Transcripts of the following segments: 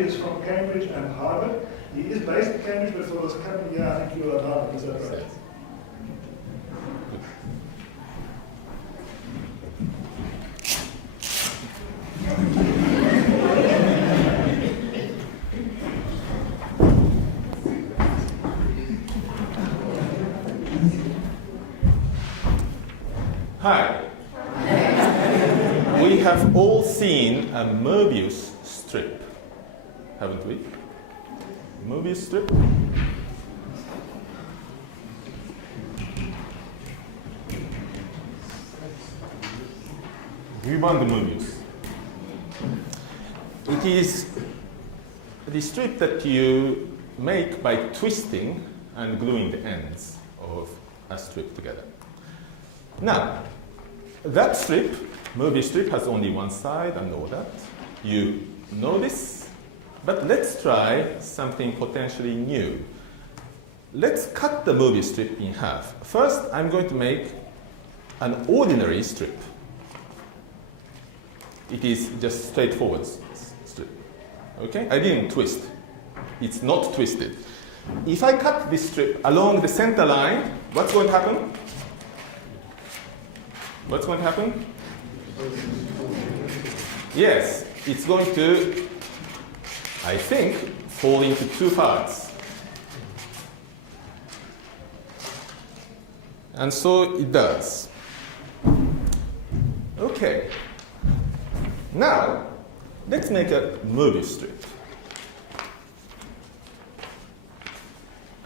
Tadashi is from Cambridge and Harvard. He is based in Cambridge, but for this coming year, I think you are at Harvard. Is that right? Hi. We have all seen a Möbius strip, haven't we? Möbius strip? Ruban de Möbius. It is the strip that you make by twisting and gluing the ends of a strip together. Now, that strip, Möbius strip, has only one side and all that. You know this, but let's try something potentially new. Let's cut the Möbius strip in half. First, I'm going to make an ordinary strip. It is just straightforward strip. Okay? I didn't twist. It's not twisted. If I cut this strip along the center line, what's going to happen? What's going to happen? Yes, it's going to, I think, fall into two parts. And so it does. Okay. Now, let's make a Möbius strip.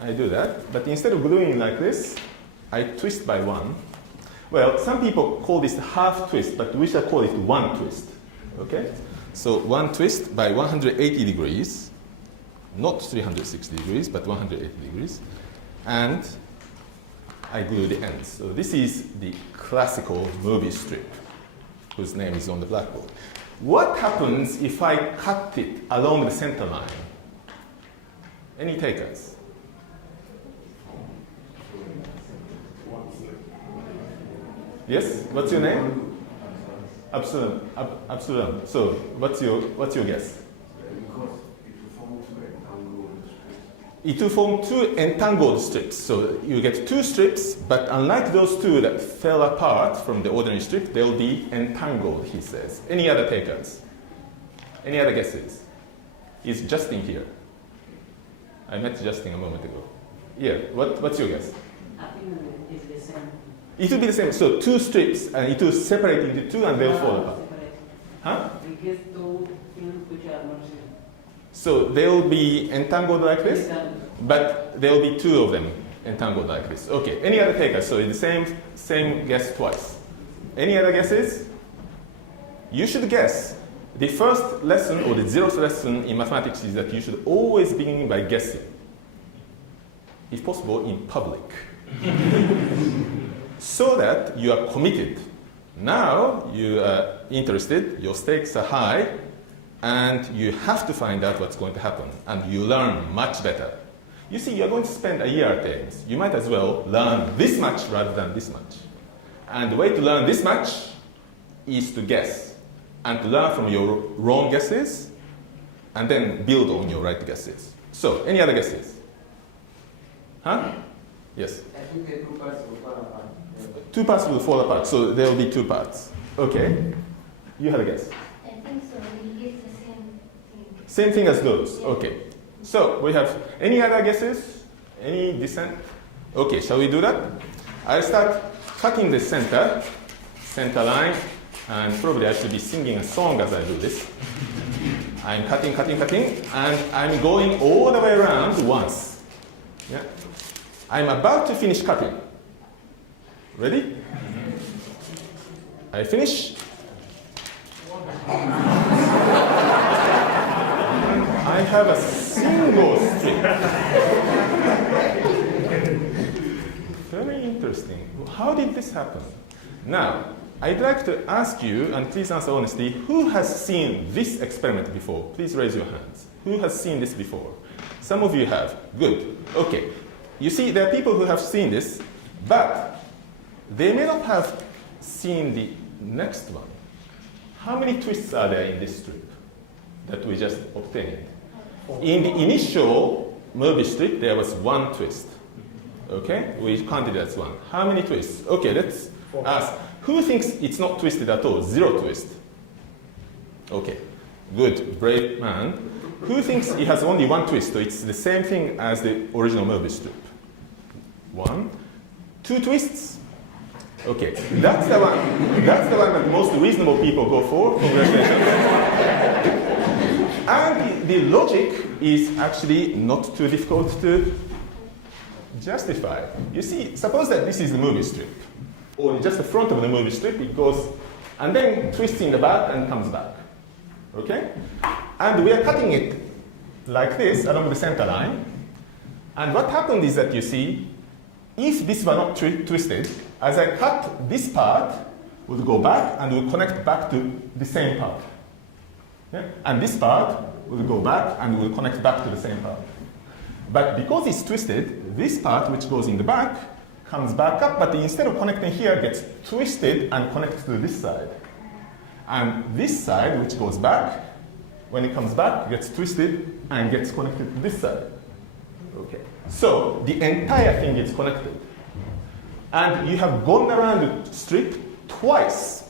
I do that, but instead of gluing like this, I twist by one. Well, some people call this half twist, but we shall call it one twist. Okay? So one twist by 180 degrees, not 360 degrees, but 180 degrees. And I glue the ends. So this is the classical Möbius strip, whose name is on the blackboard. What happens if I cut it along the center line? Any takers? Yes? What's your name? Absalom. Absalom. So, what's your guess? It will form two entangled strips. So you get two strips, but unlike those two that fell apart from the ordinary strip, they'll be entangled, he says. Any other takers? Any other guesses? Is Justin here? I met Justin a moment ago. Yeah, what's your guess? I think it's the same. It will be the same. So two strips, and it will separate into two, and they'll fall apart. Huh? We get two things which are not same. So they'll be entangled like this, but there will be two of them entangled like this. Okay. Any other takers? So it's the same guess twice. Any other guesses? You should guess. The first lesson or the 0th lesson in mathematics is that you should always begin by guessing, if possible, in public, so that you are committed. Now you are interested, your stakes are high, and you have to find out what's going to happen, and you learn much better. You see, you're going to spend a year at Ames. You might as well learn this much rather than this much. And the way to learn this much is to guess, and to learn from your wrong guesses, and then build on your right guesses. So, any other guesses? Huh? Yes? I think the two parts will fall apart. Two parts will fall apart, so there will be two parts. Okay. You had a guess? I think so. We get the same thing. Same thing as those. Okay. So we have any other guesses? Any dissent? Okay, shall we do that? I'll start cutting the center line, and probably I should be singing a song as I do this. I'm cutting, and I'm going all the way around once. Yeah. I'm about to finish cutting. Ready? I finish. I have a single strip. Very interesting. How did this happen? Now, I'd like to ask you, and please answer honestly, who has seen this experiment before? Please raise your hands. Who has seen this before? Some of you have. Good. Okay. You see, there are people who have seen this, but they may not have seen the next one. How many twists are there in this strip that we just obtained? In the initial Möbius strip, there was one twist. Okay, we counted it as one. How many twists? Okay, let's ask. Who thinks it's not twisted at all? Zero twist. Okay, good, brave man. Who thinks it has only one twist, so it's the same thing as the original Möbius strip? One, two twists. Okay, that's the one. That's the one that most reasonable people go for. Congratulations. And the logic is actually not too difficult to justify. You see, suppose that this is the Möbius strip, or just the front of the Möbius strip. It goes and then twists in the back and comes back. Okay, and we are cutting it like this along the center line. And what happened is that you see, if this were not twisted, as I cut this part, would go back and will connect back to the same part. Yeah? And this part will go back and will connect back to the same part. But because it's twisted, this part which goes in the back comes back up, but instead of connecting here, gets twisted and connects to this side. And this side, which goes back, when it comes back, gets twisted and gets connected to this side. Okay. So the entire thing gets connected. And you have gone around the strip twice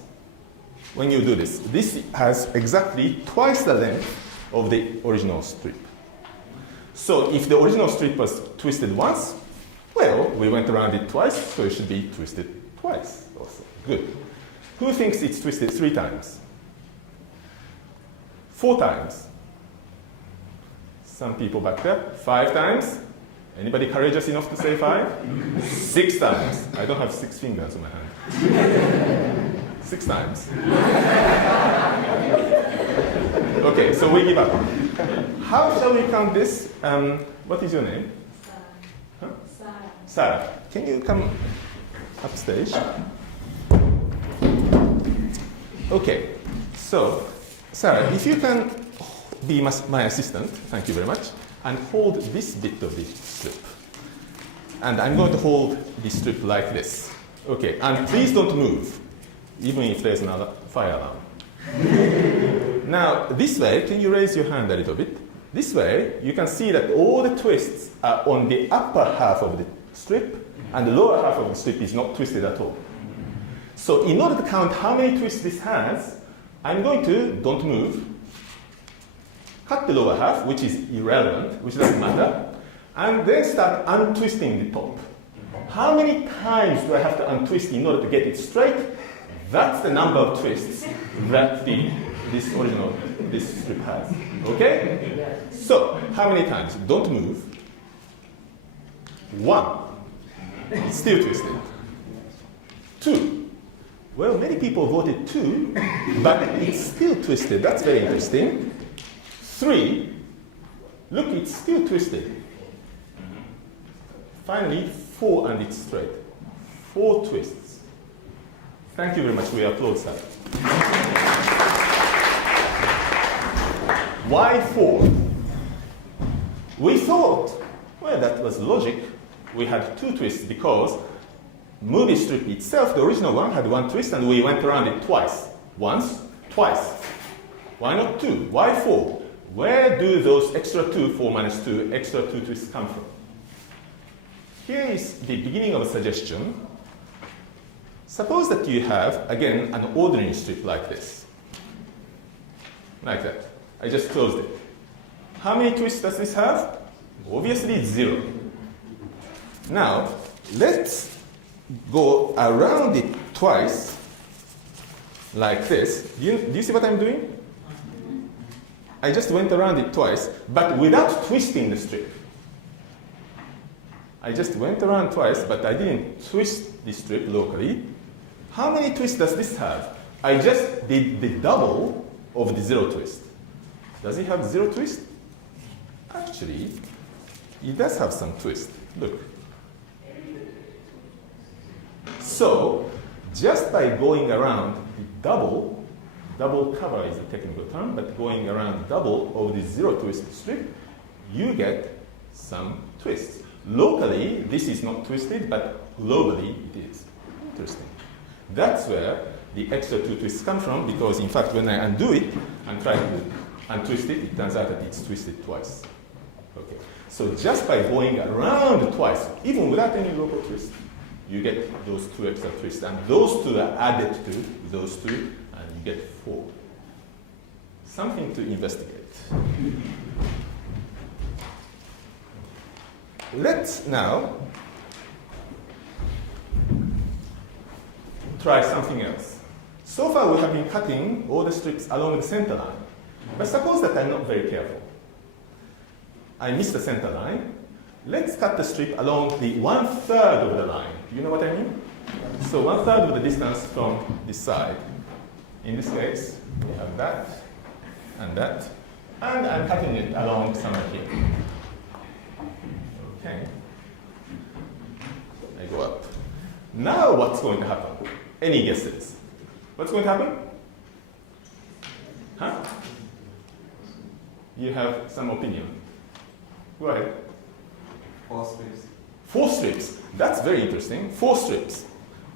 when you do this. This has exactly twice the length of the original strip. So if the original strip was twisted once, well, we went around it twice, so it should be twisted twice also. Good. Who thinks it's twisted 3 times? 4 times? Some people back there. 5 times? Anybody courageous enough to say 5? 6 times. I don't have 6 fingers on my hand. 6 times. Okay, so we give up. How shall we count this? What is your name? Huh? Sarah. Can you come upstage? Okay, so Sarah, if you can be my assistant, thank you very much, and hold this bit of the strip. And I'm going to hold the strip like this. Okay, and please don't move, even if there's another fire alarm. Now, this way, can you raise your hand a little bit? This way, you can see that all the twists are on the upper half of the strip, and the lower half of the strip is not twisted at all. So in order to count how many twists this has, I'm going to, don't move, cut the lower half, which is irrelevant, which doesn't matter, and then start untwisting the top. How many times do I have to untwist in order to get it straight? That's the number of twists that this strip has. Okay? So, how many times? Don't move. 1. It's still twisted. 2. Well, many people voted 2, but it's still twisted. That's very interesting. 3. Look, it's still twisted. Finally, 4, and it's straight. 4 twists. Thank you very much. We applaud that. Why 4? We thought, well, that was logic. We had 2 twists because Möbius strip itself, the original one, had 1 twist, and we went around it twice. Once, twice. Why not 2? Why 4? Where do those extra 2, 4 minus 2, extra 2 twists come from? Here is the beginning of a suggestion. Suppose that you have, again, an ordinary strip like this. Like that. I just closed it. How many twists does this have? Obviously, it's 0. Now, let's go around it twice, like this. Do you see what I'm doing? I just went around it twice, but without twisting the strip. I just went around twice, but I didn't twist the strip locally. How many twists does this have? I just did the double of the 0 twist. Does it have 0 twist? Actually, it does have some twist. Look. So, just by going around the double cover is the technical term, but going around double of the 0 twist strip, you get some twists. Locally, this is not twisted, but globally, it is. Interesting. That's where the extra 2 twists come from, because in fact, when I undo it and try to untwist it, it turns out that it's twisted twice. Okay. So just by going around twice, even without any local twist, you get those 2 extra twists. And those 2 are added to those 2, and you get 4. Something to investigate. Let's now try something else. So far we have been cutting all the strips along the center line. But suppose that I'm not very careful. I miss the center line. Let's cut the strip along the 1/3 of the line. Do you know what I mean? So 1/3 of the distance from this side. In this case, we have that and that. And I'm cutting it along somewhere here. Okay. I go up. Now what's going to happen? Any guesses? What's going to happen? Huh? You have some opinion. Go ahead. 4 strips. 4 strips. That's very interesting. 4 strips.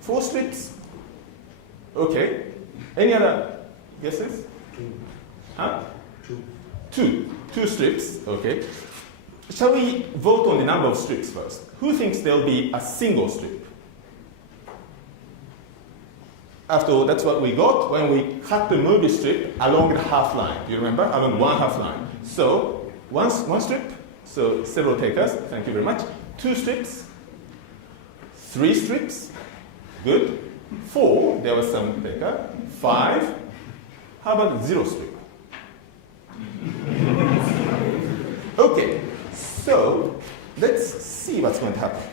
4 strips. Okay. Any other guesses? 2. Huh? 2. 2. 2 strips. Okay. Shall we vote on the number of strips first? Who thinks there'll be a single strip? After all, that's what we got when we cut the Möbius strip along the half line. Do you remember? Along 1/2 line. So, one strip. So, several takers. Thank you very much. 2 strips. 3 strips. Good. 4. There was some taker. 5. How about 0 strip? Okay. So, let's see what's going to happen.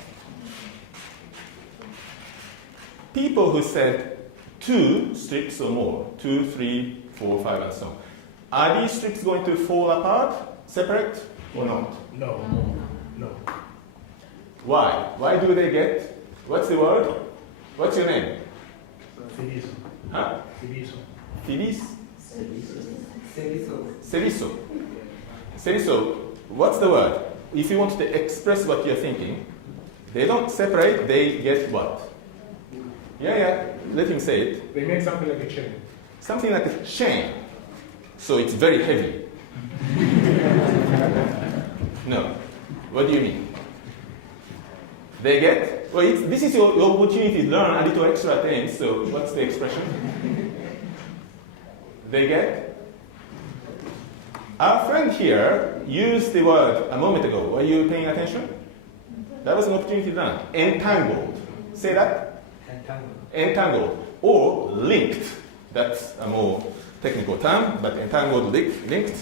People who said 2 strips or more, 2, 3, 4, 5, and so on. Are these strips going to fall apart, separate, or not? No. No. Why? Why do they get? What's the word? What's your name? Feliso. Huh? Feliso. Filis? Seriso. Seriso. Seriso. What's the word? If you want to express what you're thinking, they don't separate, they get what? Yeah, let him say it. They make something like a chain. Something like a chain. So it's very heavy. No. What do you mean? They get? Well, this is your opportunity to learn a little extra things. So what's the expression? They get? Our friend here used the word a moment ago. Were you paying attention? That was an opportunity to learn. Entangled. Say that? Entangled. Or linked. That's a more technical term, but entangled, linked,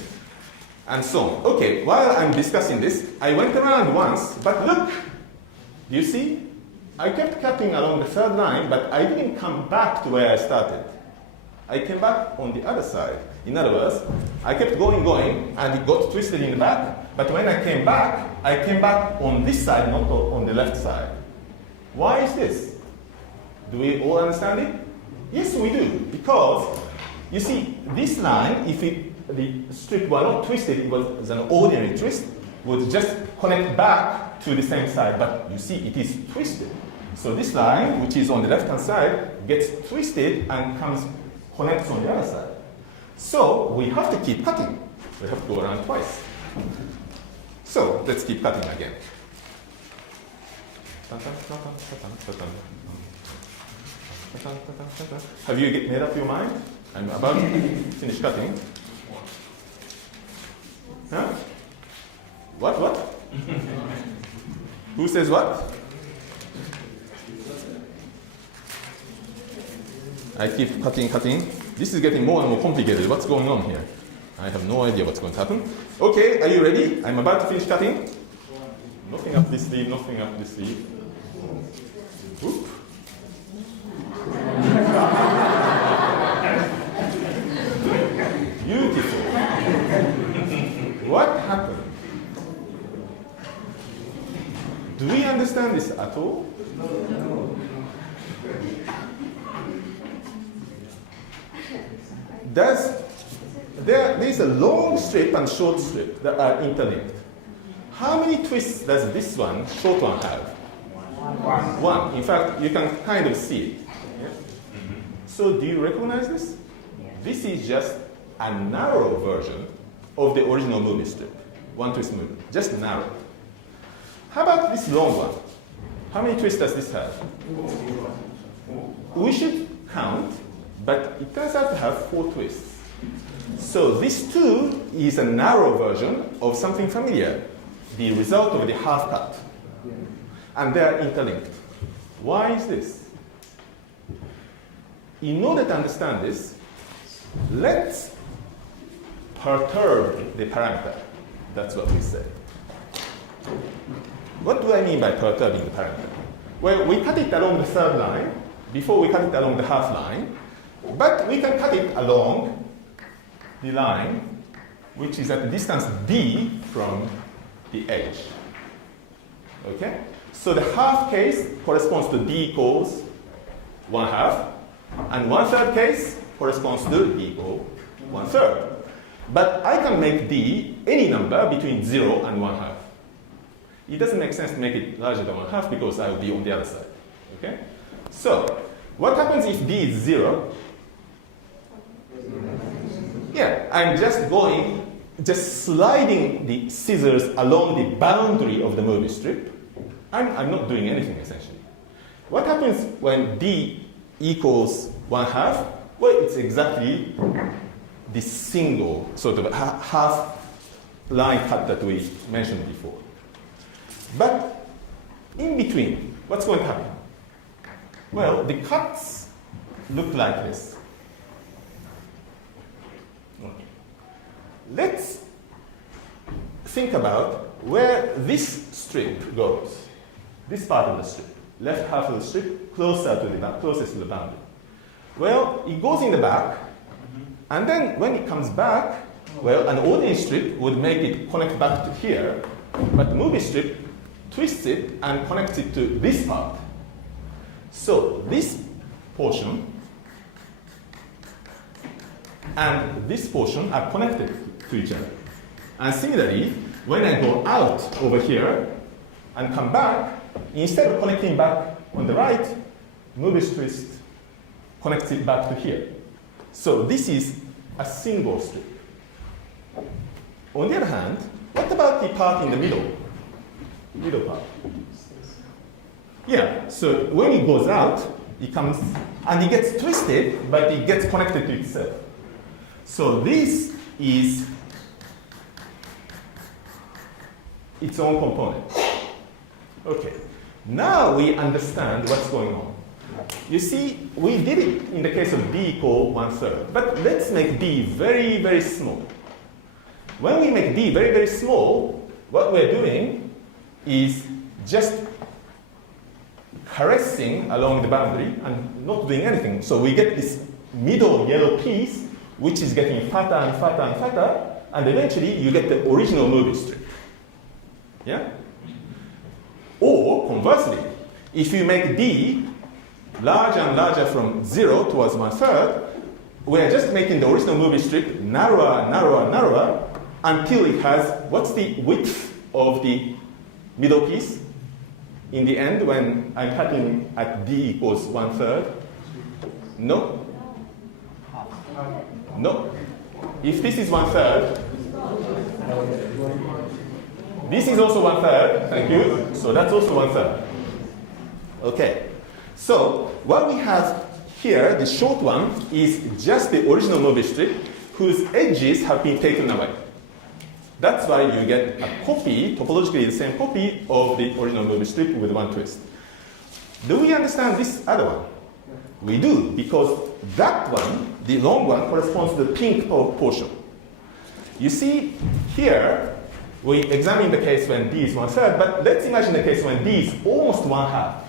and so on. Okay, while I'm discussing this, I went around once, but look, do you see? I kept cutting along the 3rd line, but I didn't come back to where I started. I came back on the other side. In other words, I kept going, and it got twisted in the back, but when I came back on this side, not on the left side. Why is this? Do we all understand it? Yes, we do, because you see, this line, if the strip were not twisted, it was an ordinary twist, would just connect back to the same side, but you see, it is twisted. So this line, which is on the left-hand side, gets twisted and connects on the other side. So we have to keep cutting. We have to go around twice. So let's keep cutting again. Have you made up your mind? I'm about to finish cutting. Huh? What? Who says what? I keep cutting. This is getting more and more complicated. What's going on here? I have no idea what's going to happen. Okay, are you ready? I'm about to finish cutting. Nothing up this sleeve, nothing up this sleeve. Whoop. Beautiful. What happened? Do we understand this at all? There is a long strip and short strip that are interlinked. How many twists does this one, short one, have? One. In fact, you can kind of see it. Yeah? So do you recognize this? This is just a narrow version of the original Mobius strip. One twist movement, just narrow. How about this long one? How many twists does this have? We should count, but it turns out to have 4 twists. So this too is a narrow version of something familiar, the result of the half cut. And they are interlinked. Why is this? In order to understand this, let's perturb the parameter. That's what we say. What do I mean by perturbing the parameter? Well, we cut it along the third line before we cut it along the half line, but we can cut it along the line which is at the distance d from the edge. Okay? So the half case corresponds to d equals 1/2, and 1/3 case corresponds to d equal 1/3. But I can make d any number between 0 and 1/2. It doesn't make sense to make it larger than 1/2 because I will be on the other side. Okay? So, what happens if d is 0? Yeah, I'm just sliding the scissors along the boundary of the Möbius strip. I'm not doing anything essentially. What happens when d equals 1/2? Well, it's exactly the single sort of half line cut that we mentioned before. But in between, what's going to happen? Well, the cuts look like this. Let's think about where this strip goes. This part of the strip, left half of the strip, closest to the boundary. Well, it goes in the back, and then when it comes back, well, an ordinary strip would make it connect back to here, but the Möbius strip twists it and connects it to this part. So this portion and this portion are connected to each other. And similarly, when I go out over here and come back, instead of connecting back on the right, Möbius twist connects it back to here. So this is a single strip. On the other hand, what about the part in the middle? Middle part. Yeah, so when it goes out, it comes and it gets twisted, but it gets connected to itself. So this is its own component. Okay, now we understand what's going on. You see, we did it in the case of d equal 1/3, but let's make d very, very small. When we make d very, very small, what we're doing is just caressing along the boundary and not doing anything. So we get this middle yellow piece, which is getting fatter and fatter and fatter, and eventually you get the original Möbius strip. Yeah? Or conversely, if you make d larger and larger from 0 towards 1/3, we're just making the original Möbius strip narrower and narrower and narrower until it has, what's the width of the middle piece in the end when I'm cutting at d equals 1/3? No? No. If this is 1/3, this is also 1/3, thank you. So that's also 1/3. Okay. So what we have here, the short one, is just the original Möbius strip whose edges have been taken away. That's why you get a copy, topologically the same copy of the original Möbius strip with one twist. Do we understand this other one? We do, because that one, the long one, corresponds to the pink portion. You see, here, we examine the case when d is 1/3, but let's imagine the case when d is almost 1/2.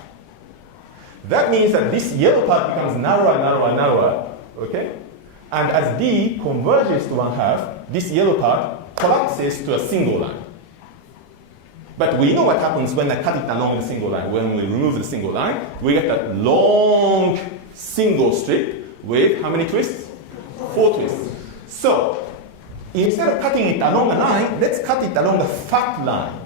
That means that this yellow part becomes narrower and narrower and narrower, okay? And as d converges to 1/2, this yellow part collapses to a single line. But we know what happens when I cut it along the single line. When we remove the single line, we get a long single strip with how many twists? 4 twists. So, instead of cutting it along a line, let's cut it along a fat line.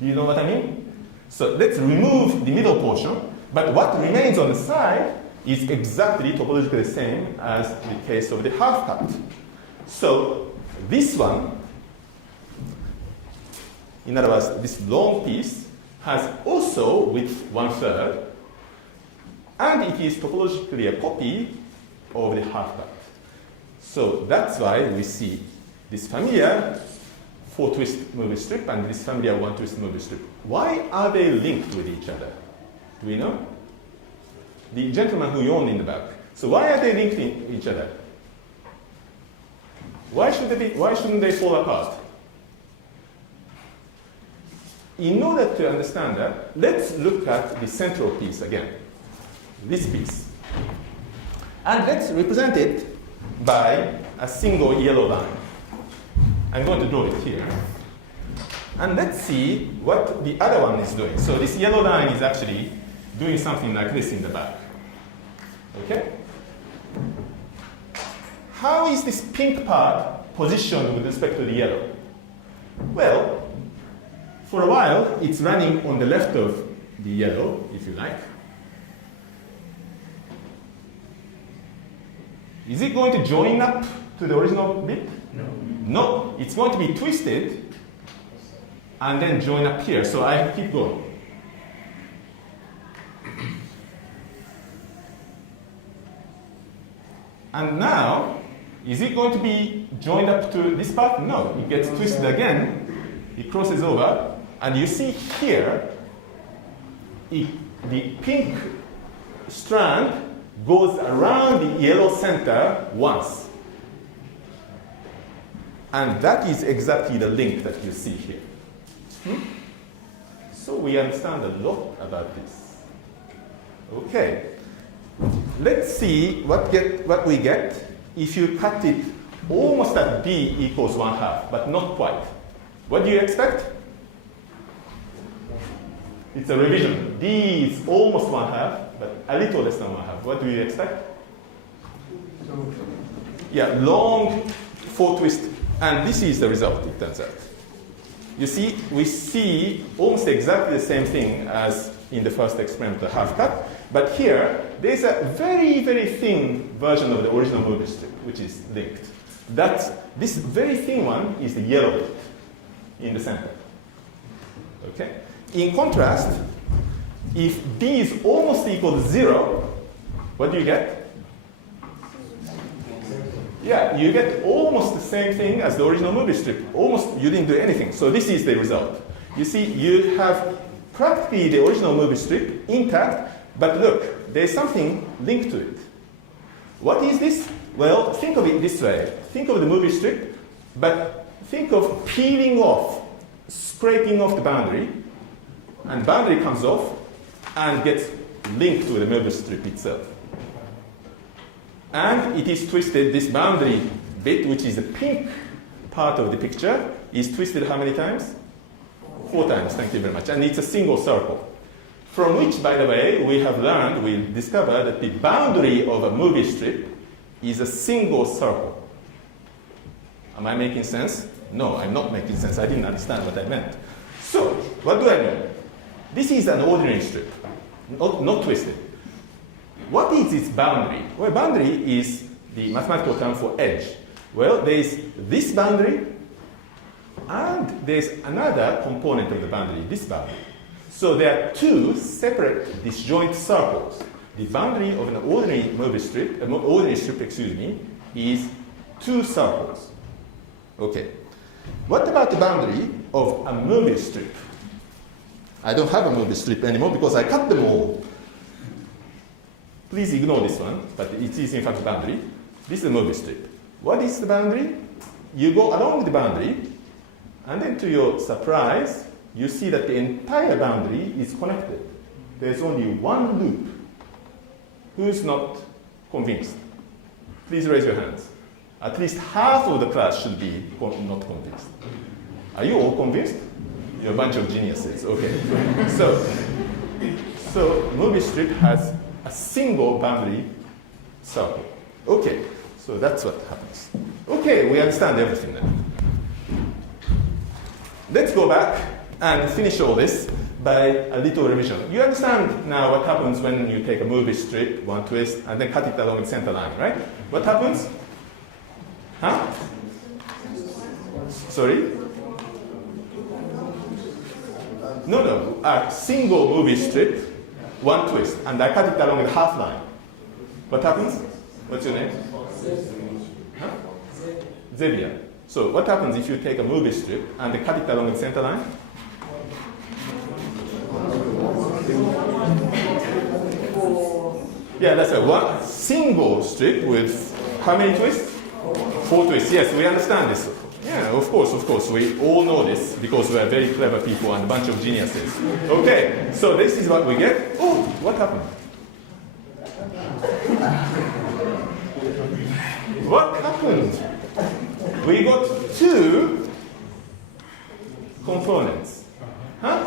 Do you know what I mean? So let's remove the middle portion, but what remains on the side is exactly topologically the same as the case of the half cut. So this one, in other words, this long piece, has also width 1/3, and it is topologically a copy of the half cut. So that's why we see this familiar 4-twist Möbius strip and this familiar 1-twist Möbius strip. Why are they linked with each other? Do we know? The gentleman who yawned in the back. So why are they linked in each other? Why shouldn't they fall apart? In order to understand that, let's look at the central piece again. This piece. And let's represent it by a single yellow line. I'm going to draw it here. And let's see what the other one is doing. So this yellow line is actually doing something like this in the back. Okay? How is this pink part positioned with respect to the yellow? Well, for a while, it's running on the left of the yellow, if you like. Is it going to join up to the original bit? No. No, it's going to be twisted and then join up here. So I keep going. And now, is it going to be joined up to this part? No, it gets twisted again. It crosses over. And you see here, the pink strand goes around the yellow center once. And that is exactly the link that you see here. So we understand a lot about this. Okay. Let's see what we get if you cut it almost at d equals 1/2, but not quite. What do you expect? It's a revision. D is almost 1/2, but a little less than 1/2. What do you expect? Yeah, long 4-twist. And this is the result, it turns out. You see, we see almost exactly the same thing as in the first experimental half cut. But here, there's a very, very thin version of the original Möbius strip, which is linked. This very thin one is the yellow bit in the center. Okay? In contrast, if D is almost equal to 0, what do you get? Yeah, you get almost the same thing as the original Möbius strip. Almost, you didn't do anything. So this is the result. You see, you have practically the original Möbius strip intact, but look, there's something linked to it. What is this? Well, think of it this way. Think of the Möbius strip, but think of peeling off, scraping off the boundary, and boundary comes off and gets linked to the Möbius strip itself. And it is twisted, this boundary bit, which is the pink part of the picture, is twisted how many times? 4 times, thank you very much. And it's a single circle. From which, by the way, we discovered that the boundary of a Möbius strip is a single circle. Am I making sense? No, I'm not making sense. I didn't understand what I meant. So, what do I mean? This is an ordinary strip, not twisted. What is its boundary? Well, boundary is the mathematical term for edge. Well, there is this boundary, and there's another component of the boundary, this boundary. So there are 2 separate disjoint circles. The boundary of an ordinary Möbius strip, is 2 circles. Okay. What about the boundary of a Möbius strip? I don't have a Möbius strip anymore because I cut them all. Please ignore this one, but it is in fact the boundary. This is a Möbius strip. What is the boundary? You go along the boundary, and then to your surprise, you see that the entire boundary is connected. There's only one loop. Who's not convinced? Please raise your hands. At least half of the class should be not convinced. Are you all convinced? You're a bunch of geniuses. Okay. So Möbius strip has a single boundary circle. Okay, so that's what happens. Okay, we understand everything now. Let's go back and finish all this by a little revision. You understand now what happens when you take a Möbius strip, 1 twist, and then cut it along the center line, right? What happens? Huh? Sorry? No, a single movie strip, one twist, and I cut it along the half line. What happens? What's your name? Huh? Xavier. So what happens if you take a movie strip and cut it along the center line? Yeah, that's a one single strip with how many twists? 4 twists. Yes, we understand this. Yeah, of course. We all know this because we are very clever people and a bunch of geniuses. Okay, so this is what we get. Oh, what happened? What happened? We got 2 components. Huh?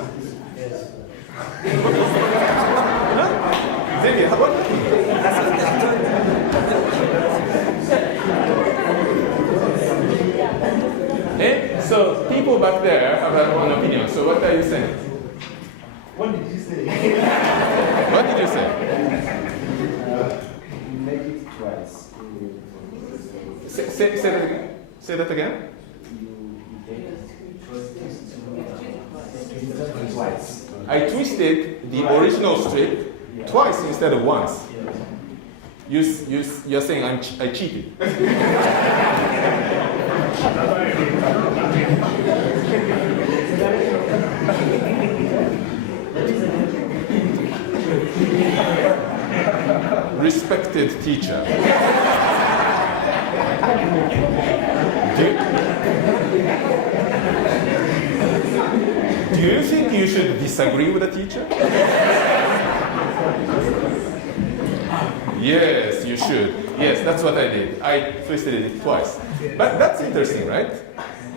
Huh? Xavier, what happened? So people back there have an opinion. So what are you saying? What did you say? What did you say? Make it twice. Say that again. Say that again. Twice. I twisted the original strip twice instead of once. You're saying I cheated. Respected teacher. Do you think you should disagree with the teacher? Yes, you should. Yes, that's what I did. I twisted it twice. But that's interesting, right?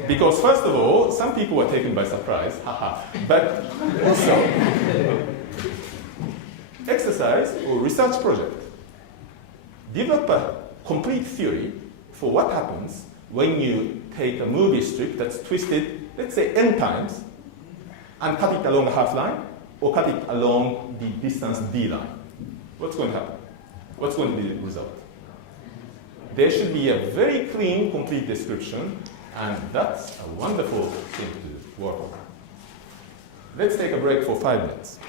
Because first of all, some people were taken by surprise. Haha. But also, exercise or research project. Develop a complete theory for what happens when you take a movie strip that's twisted, let's say n times, and cut it along a half line, or cut it along the distance d line. What's going to happen? What's going to be the result? There should be a very clean, complete description, and that's a wonderful thing to work on. Let's take a break for 5 minutes.